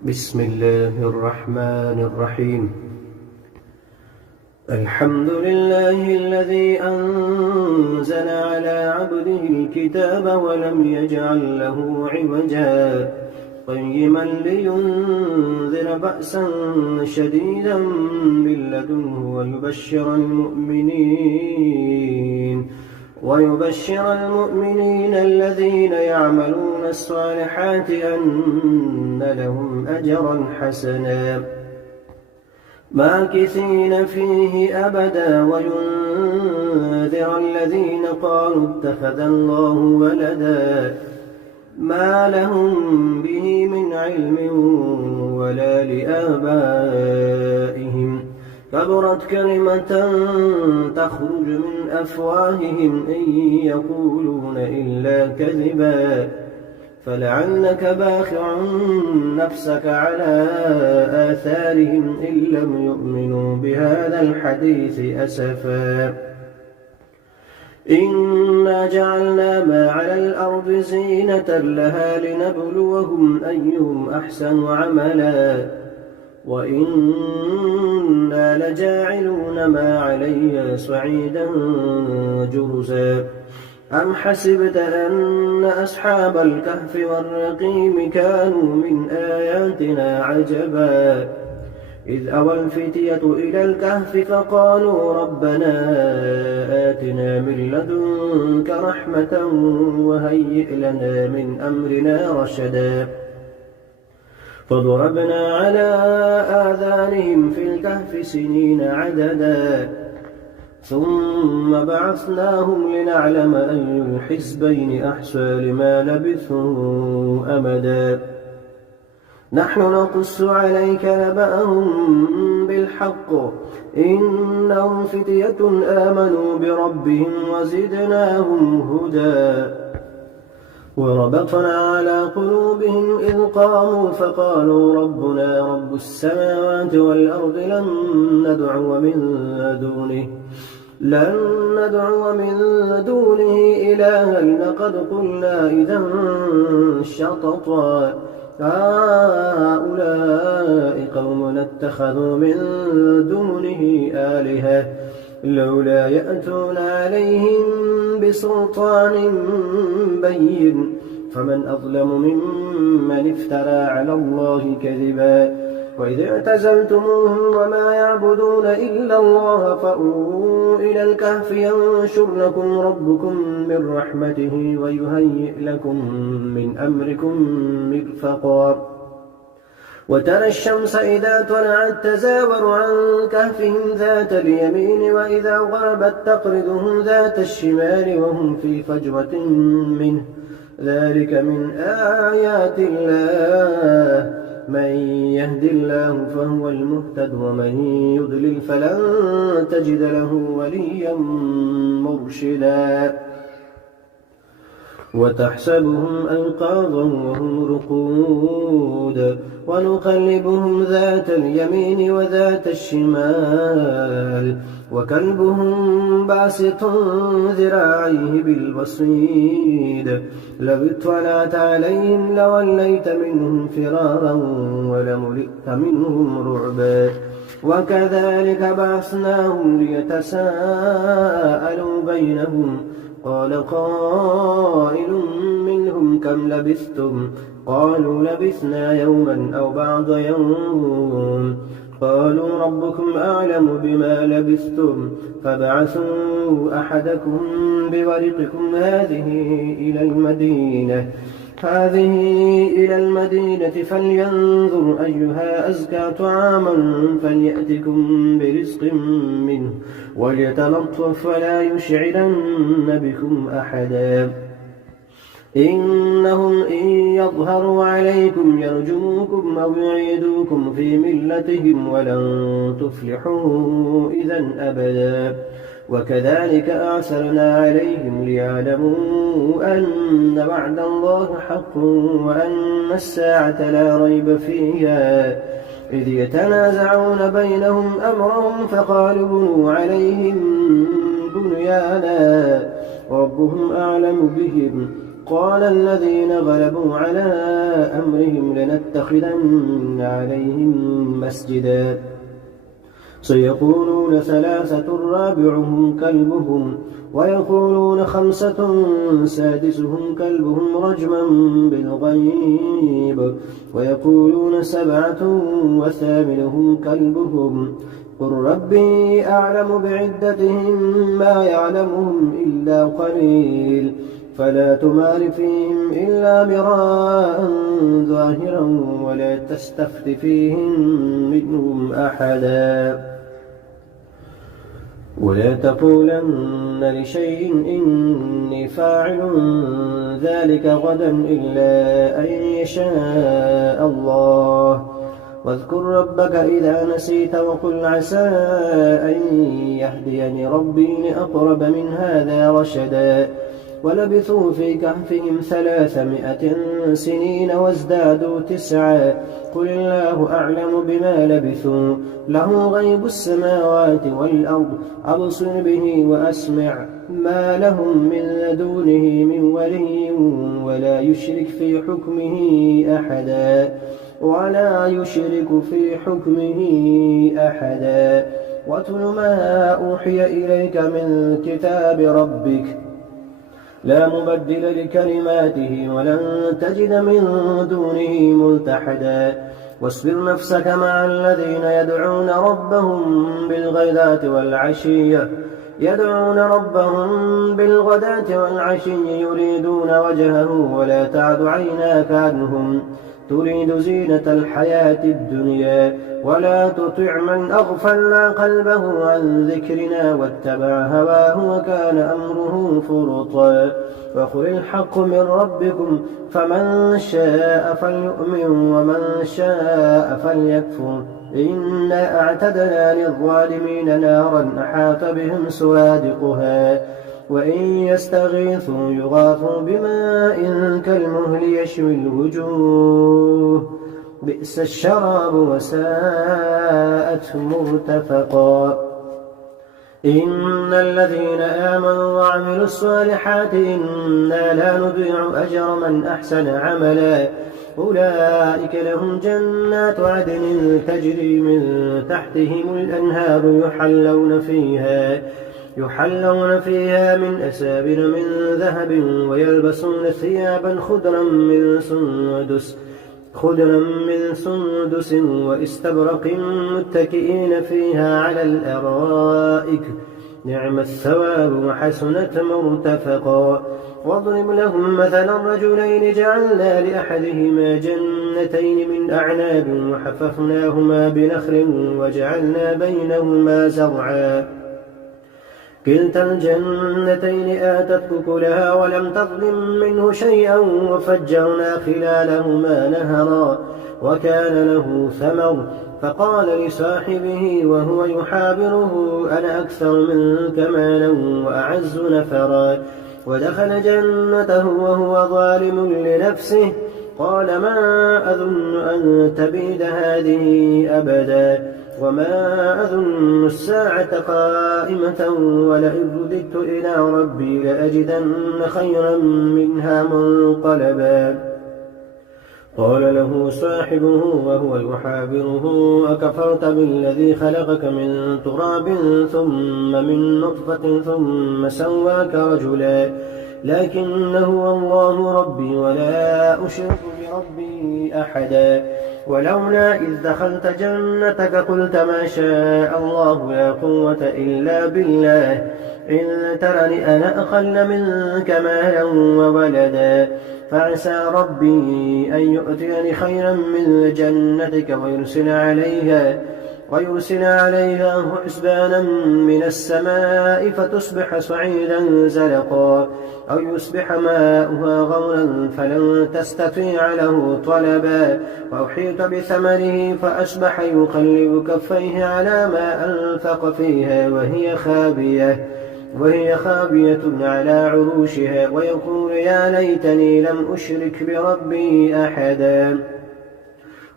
بسم الله الرحمن الرحيم. الحمد لله الذي أنزل على عبده الكتاب ولم يجعل له عوجا قيما لينذر بأسا شديدا من لدنه ويبشر المؤمنين الذين يعملون الصالحات أن لهم أجرا حسنا ماكثين فيه أبدا وينذر الذين قالوا اتخذ الله ولدا ما لهم به من علم ولا لآبائهم كبرت كلمة تخرج من أفواههم إن يقولون إلا كذبا فلعلك باخع نفسك على آثارهم إن لم يؤمنوا بهذا الحديث أسفا إنا جعلنا ما على الأرض زينة لها لنبلوهم أيهم أحسن عملا وإنا لجاعلون ما عليها صعيدا جرزا أم حسبت أن أصحاب الكهف والرقيم كانوا من آياتنا عجبا إذ أوى الفتية إلى الكهف فقالوا ربنا آتنا من لدنك رحمة وهيئ لنا من أمرنا رشدا فضربنا على آذانهم في الكهف سنين عددا ثم بعثناهم لنعلم أي الحزبين أحصى لما لبثوا أمدا نحن نقص عليك نبأهم بالحق إنهم فتية آمنوا بربهم وزدناهم هدى وربطنا على قلوبهم إذ قاموا فقالوا ربنا رب السماوات والأرض لن ندعو من دونه إلها لقد قلنا إذا شططا هؤلاء قومنا اتخذوا من دونه آلهة لولا يأتون عليهم بسلطان بين فمن أظلم ممن افترى على الله كذبا وإذ اعتزلتموهم وما يعبدون إلا الله فأووا إلى الكهف ينشر لكم ربكم من رحمته ويهيئ لكم من أمركم مرفقا وترى الشمس إذا طلعت تزاور عن كهفهم ذات اليمين وإذا غربت تقرضهم ذات الشمال وهم في فجوة منه ذلك من آيات الله من يهد الله فهو المهتد ومن يضلل فلن تجد له وليا مرشدا وتحسبهم أيقاظا وهم رقود ونقلبهم ذات اليمين وذات الشمال وكلبهم باسط ذراعيه بالوصيد لو اطلعت عليهم لوليت منهم فرارا ولملئت منهم رعبا وكذلك بعثناهم ليتساءلوا بينهم قال قائل منهم كم لبثتم قالوا لبثنا يوما أو بعض يوم قالوا ربكم أعلم بما لبثتم فابعثوا أحدكم بورقكم هذه إلى المدينة فلينظر أيها أزكى طعاما فليأتكم برزق منه وليتلطف ولا يشعرن بكم أحدا إنهم إن يظهروا عليكم يرجموكم أو يعيدوكم في ملتهم ولن تفلحوا إذا أبدا وكذلك أعثرنا عليهم ليعلموا أن وعد الله حق وأن الساعة لا ريب فيها إذ يتنازعون بينهم أمرهم فقالوا بنوا عليهم بنيانا ربهم أعلم بهم قال الذين غلبوا على أمرهم لنتخذن عليهم مسجدا سيقولون 3 رابعهم كلبهم ويقولون 5 سادسهم كلبهم رجما بالغيب ويقولون 7 وثامنهم كلبهم قل ربي أعلم بعدتهم ما يعلمهم إلا قليل فلا تمار فيهم إلا مراء ظاهرا ولا تستفت فيهم منهم أحدا ولا تقولن لشيء إني فاعل ذلك غدا إلا أن يشاء الله واذكر ربك إذا نسيت وقل عسى أن يهديني ربي لأقرب من هذا رشدا ولبثوا في كهفهم 300 سنين وازدادوا 9 قل الله أعلم بما لبثوا له غيب السماوات والأرض أبصر به وأسمع ما لهم من دونه من ولي ولا يشرك في حكمه أحدا واتل ما أوحي إليك من كتاب ربك لا مبدل لكلماته ولن تجد من دونه ملتحدا واصبر نفسك مع الذين يدعون ربهم بالغداة والعشي يريدون وجهه ولا تعد عيناك عنهم تريد زينة الحياة الدنيا ولا تطع من أغفلنا قلبه عن ذكرنا واتبع هواه وكان أمره فرطا وقل الحق من ربكم فمن شاء فليؤمن ومن شاء فليكفر إنا أعتدنا للظالمين نارا أحاط بهم سرادقها وإن يستغيثوا يغاثوا بماء كالمهل يشوي الوجوه بئس الشراب وساءت مرتفقا إن الذين آمنوا وعملوا الصالحات إنا لا نضيع أجر من أحسن عملا أولئك لهم جنات عدن تجري من تحتهم الأنهار يحلون فيها من أسابر من ذهب ويلبسون ثيابا خضرا من سندس واستبرق متكئين فيها على الأرائك نعم الثواب وحسنت مرتفقا واضرب لهم مثلا رجلين جعلنا لأحدهما جنتين من أعناب وحففناهما بنخل وجعلنا بينهما زرعا كلتا الجنتين آتت أكلها ولم تظلم منه شيئا وفجرنا خلالهما نهرا وكان له ثمر فقال لصاحبه وهو يحاوره أنا أكثر منك مالا وأعز نفرا ودخل جنته وهو ظالم لنفسه قال ما أظن أن تبيد هذه أبدا وما أظن الساعة قائمة ولئن رددت إلى ربي لأجدن خيرا منها منقلبا قال له صاحبه وهو يحاوره أكفرت بالذي خلقك من تراب ثم من نطفة ثم سواك رجلا لكن هو الله ربي ولا أشرك بربي أحدا ولولا إذ دخلت جنتك قلت ما شاء الله لا قوة إلا بالله إن ترني أنا أقل منك مالا وولدا فعسى ربي أن يؤتيني خيرا من جنتك ويرسل عليها حسبانا من السماء فتصبح صعيدا زلقا أو يصبح ماؤها غورا فلن تستطيع له طلبا وأحيط بثمره فأصبح يقلب كفيه على ما أنفق فيها وهي خابية على عروشها ويقول يا ليتني لم أشرك بربي أحدا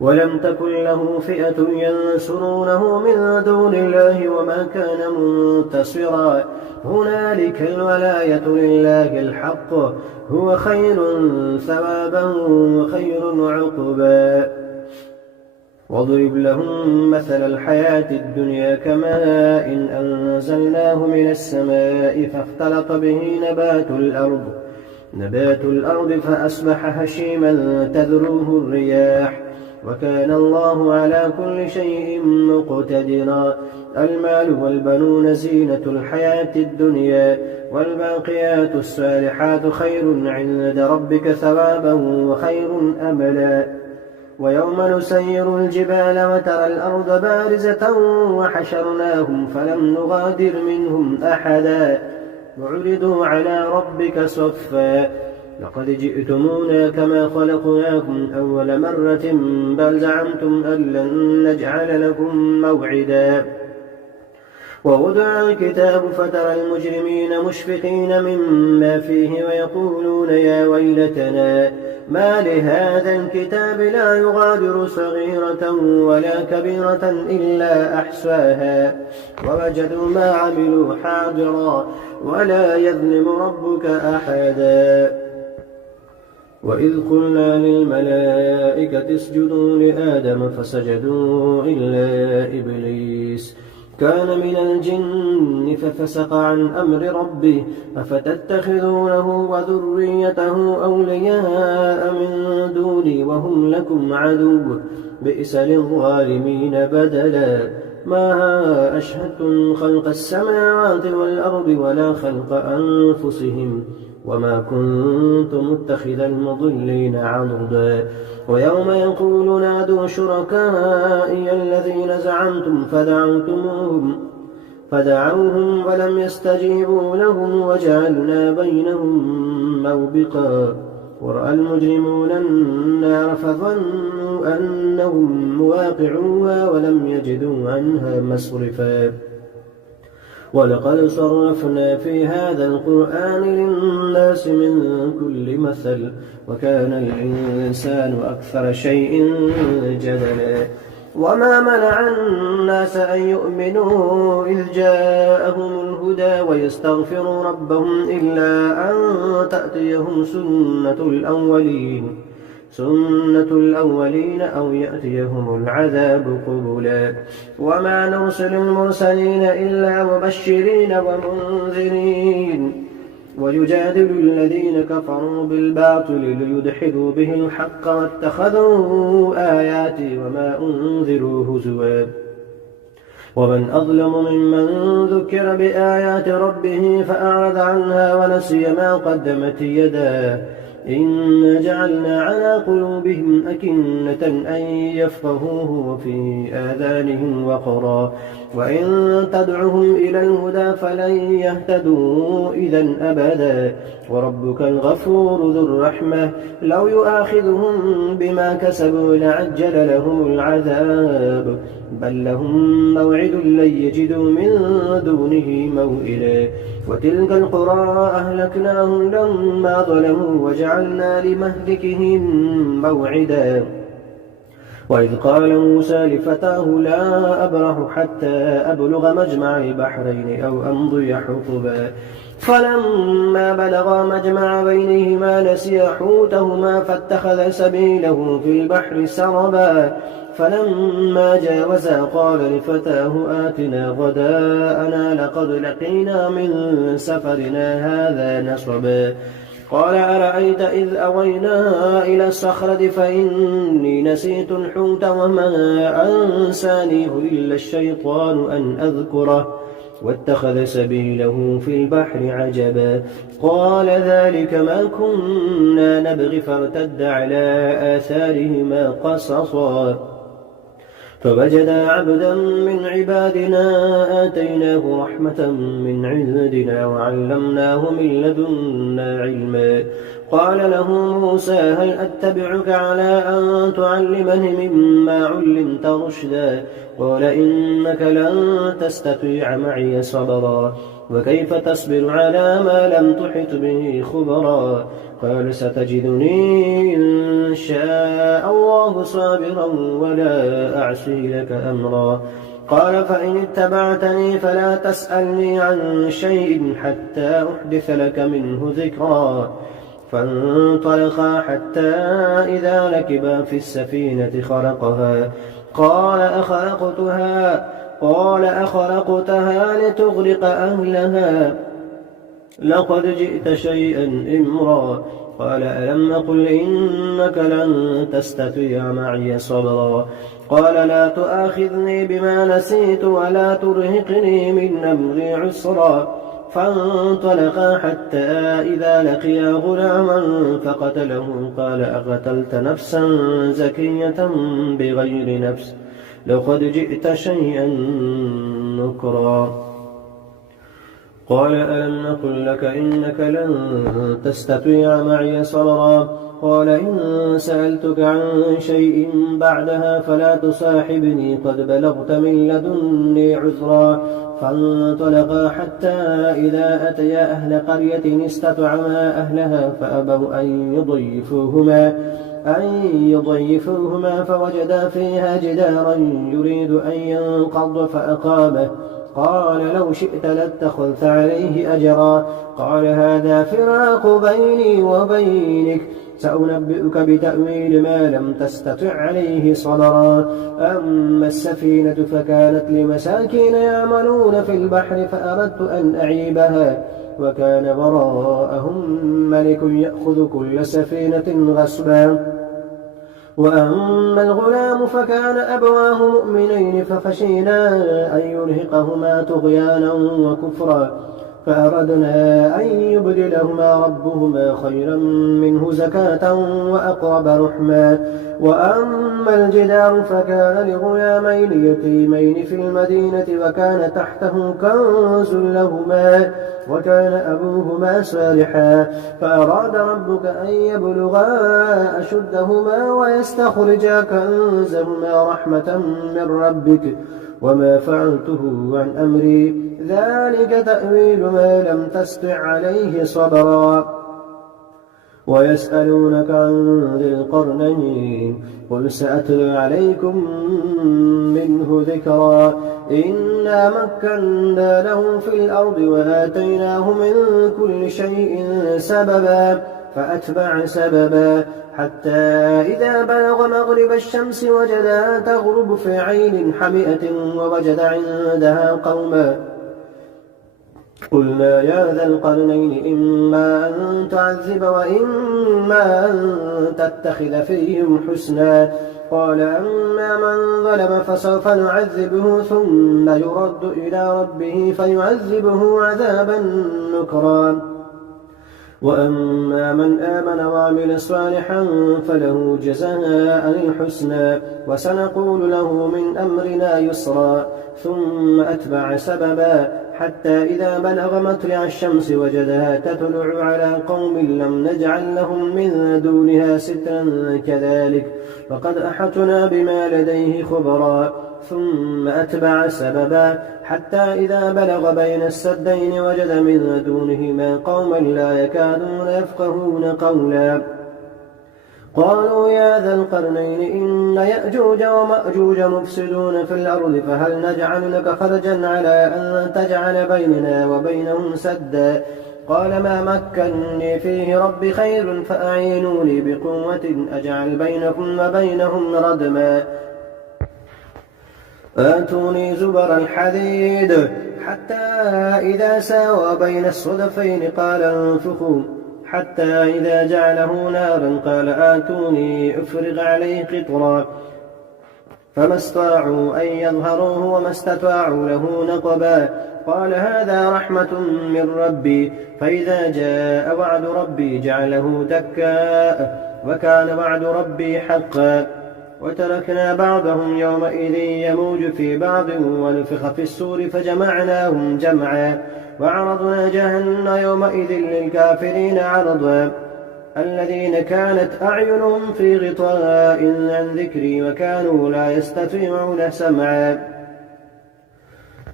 ولم تكن له فئة ينصرونه من دون الله وما كان منتصرا هنالك الولاية لله الحق هو خير ثوابا وخير عقبا واضرب لهم مثل الحياة الدنيا كماء إن أنزلناه من السماء فاختلط به نبات الأرض فأصبح هشيما تذروه الرياح وكان الله على كل شيء مقتدرا المال والبنون زينة الحياة الدنيا والباقيات الصالحات خير عند ربك ثوابا وخير أملا ويوم نسير الجبال وترى الأرض بارزة وحشرناهم فلم نغادر منهم أحدا وعرضوا على ربك صفا لقد جئتمونا كما خلقناكم أول مرة بل زعمتم أن لن نجعل لكم موعدا ووضع الكتاب فترى المجرمين مشفقين مما فيه ويقولون يا ويلتنا ما لهذا الكتاب لا يغادر صغيرة ولا كبيرة إلا أحصاها ووجدوا ما عملوا حاضرا ولا يظلم ربك أحدا وإذ قلنا للملائكة اسجدوا لآدم فسجدوا إلا إبليس كان من الجن ففسق عن أمر ربه أفتتخذونه وذريته أولياء من دوني وهم لكم عدو بئس للظالمين بدلا ما أشهدتم خلق السماوات والأرض ولا خلق أنفسهم وما كنت متخذ المضلين عضدا ويوم يقول نادوا شركائي الذين زعمتم فدعوهم ولم يستجيبوا لهم وجعلنا بينهم موبقا ورأى المجرمون النار فظنوا أنهم مواقعوها ولم يجدوا عنها مصرفا ولقد صرفنا في هذا القرآن للناس من كل مثل وكان الإنسان أكثر شيء جدلا وما منع الناس أن يؤمنوا إذ جاءهم الهدى ويستغفروا ربهم إلا أن تأتيهم سنة الأولين أو يأتيهم العذاب قبلا وما نرسل المرسلين إلا مبشرين ومنذرين ويجادل الذين كفروا بالباطل ليدحضوا به الحق واتخذوا آياتي وما أنذروا هزوا ومن أظلم ممن ذكر بآيات ربه فأعرض عنها ونسي ما قدمت يداه إنا جعلنا على قلوبهم أكنة أن يفقهوه وفي آذانهم وقرا وإن تدعهم إلى الهدى فلن يهتدوا إذا أبدا وربك الغفور ذو الرحمة لو يؤاخذهم بما كسبوا لعجل لهم العذاب بل لهم موعد لن يجدوا من دونه موئلا وتلك القرى أهلكناهم لما ظلموا وجعلنا لمهلكهم موعدا وإذ قال موسى لفتاه لا أبرح حتى أبلغ مجمع البحرين أو أمضي حقبا فلما بلغا مجمع بينهما نسيا حوتهما فاتخذ سبيله في البحر سربا فلما جاوزا قال لفتاه آتنا غداءنا لقد لقينا من سفرنا هذا نصبا قال أرأيت إذ أوينا إلى الصخرة فإني نسيت الحوت وما أنسانيه إلا الشيطان أن أذكره واتخذ سبيله في البحر عجبا قال ذلك ما كنا نبغي فارتد على آثارهما قصصا فوجدا عبدا من عبادنا آتيناه رحمة من عندنا وعلمناه من لدنا علما قال له موسى هل أتبعك على أن تعلمني مما علمت رشدا قال إنك لن تستطيع معي صبرا وكيف تصبر على ما لم تحط به خبرا قال ستجدني إن شاء الله صابرا ولا أعصي لك أمرا قال فإن اتبعتني فلا تسألني عن شيء حتى أحدث لك منه ذكرا فانطلقا حتى إذا ركبا في السفينة خرقها قال أخرقتها لتغرق أهلها لقد جئت شيئا إمرا قال ألم أقل إنك لن تستطيع معي صبرا قال لا تؤاخذني بما نسيت ولا ترهقني من أمري عسرا فانطلقا حتى إذا لقيا غلاما فقتله قال أقتلت نفسا زكية بغير نفس لقد جئت شيئا نكرا قال ألم نقل لك إنك لن تستطيع معي صبرا قال إن سألتك عن شيء بعدها فلا تصاحبني قد بلغت من لدني عذرا فانطلقا حتى إذا أتيا أهل قرية استطعما أهلها فأبوا أن يضيفوهما فوجدا فيها جدارا يريد أن ينقض فأقامه قال لو شئت لاتخذت عليه أجرا قال هذا فراق بيني وبينك سأنبئك بتأويل ما لم تستطع عليه صبرا أما السفينة فكانت لمساكين يعملون في البحر فأردت أن أعيبها وكان وراءهم ملك يأخذ كل سفينة غصبا وأما الغلام فكان أبواه مؤمنين فخشينا أن يرهقهما طغيانا وكفرا فأردنا أن يبدلهما ربهما خيرا منه زكاة وأقرب رحما وأما الجدار فكان لغلامين يتيمين في المدينة وكان تحته كنز لهما وكان أبوهما صالحا فأراد ربك أن يبلغا أشدهما ويستخرجا كنزهما رحمة من ربك وما فعلته عن أمري ذلك تأويل ما لم تستطع عليه صبرا ويسألونك عن ذي القرنين قل سأتلو عليكم منه ذكرا إنا مكنا له في الأرض وآتيناه من كل شيء سببا فأتبع سببا حتى إذا بلغ مغرب الشمس وجدها تغرب في عين حمئة ووجد عندها قوما قلنا يا ذا القرنين إما أن تعذب وإما أن تتخذ فيهم حسنا قال أما من ظلم فسوف نعذبه ثم يرد إلى ربه فيعذبه عذابا نكرا وأما من آمن وعمل صالحا فله جزاء الحسنى وسنقول له من أمرنا يسرا ثم أتبع سببا حتى إذا بلغ مطلع الشمس وجدها تطلع على قوم لم نجعل لهم من دونها سترا كذلك فقد أحطنا بما لديه خبرا ثم أتبع سببا حتى إذا بلغ بين السدين وجد من دونهما قوما لا يكادون يفقهون قولا قالوا يا ذا القرنين إن يأجوج ومأجوج مفسدون في الأرض فهل نجعل لك خرجا على أن تجعل بيننا وبينهم سدا قال ما مكنني فيه ربي خير فأعينوني بقوة أجعل بينكم وبينهم ردما آتوني زبر الحديد حتى إذا ساوى بين الصدفين قال انفخوا حتى إذا جعله نارا قال آتوني أفرغ عليه قطرا فما استطاعوا أن يظهروه وما استطاعوا له نقبا قال هذا رحمة من ربي فإذا جاء وعد ربي جعله دكاء وكان وعد ربي حقا وتركنا بعضهم يومئذ يموج في بعض ونفخ في السور فجمعناهم جمعا وعرضنا جهنم يومئذ للكافرين عرضا الذين كانت أعينهم في غطاء عن ذكري وكانوا لا يستطيعون سمعا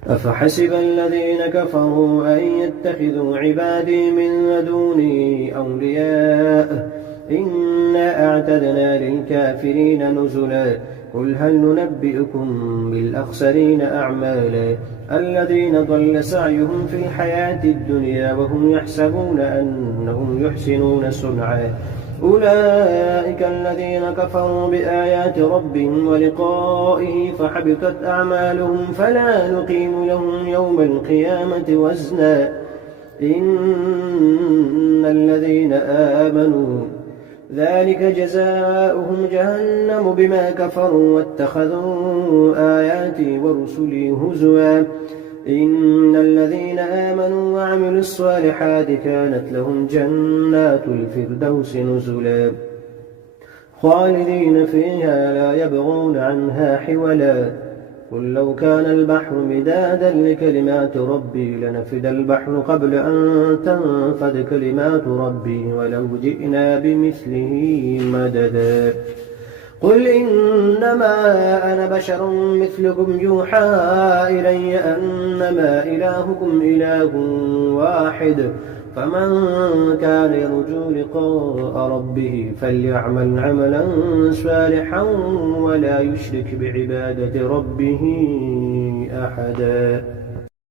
أفحسب الذين كفروا أن يتخذوا عبادي من دوني أولياء إنا أعتدنا للكافرين نزلا قل هل ننبئكم بالأخسرين أعمالا الذين ضل سعيهم في الحياة الدنيا وهم يحسبون أنهم يحسنون صنعا أولئك الذين كفروا بآيات ربهم ولقائه فحبطت أعمالهم فلا نقيم لهم يوم القيامة وزنا إن الذين آمنوا ذلك جزاؤهم جهنم بما كفروا واتخذوا آياتي ورسلي هزوا إن الذين آمنوا وعملوا الصالحات كانت لهم جنات الفردوس نزلا خالدين فيها لا يبغون عنها حولا قل لو كان البحر مدادا لكلمات ربي لنفد البحر قبل أن تنفد كلمات ربي ولو جئنا بمثله مددا قل إنما أنا بشر مثلكم يوحى إلي أنما إلهكم إله واحد فمن كان يرجو لقاء ربه فليعمل عملا صالحا ولا يشرك بعبادة ربه أحدا.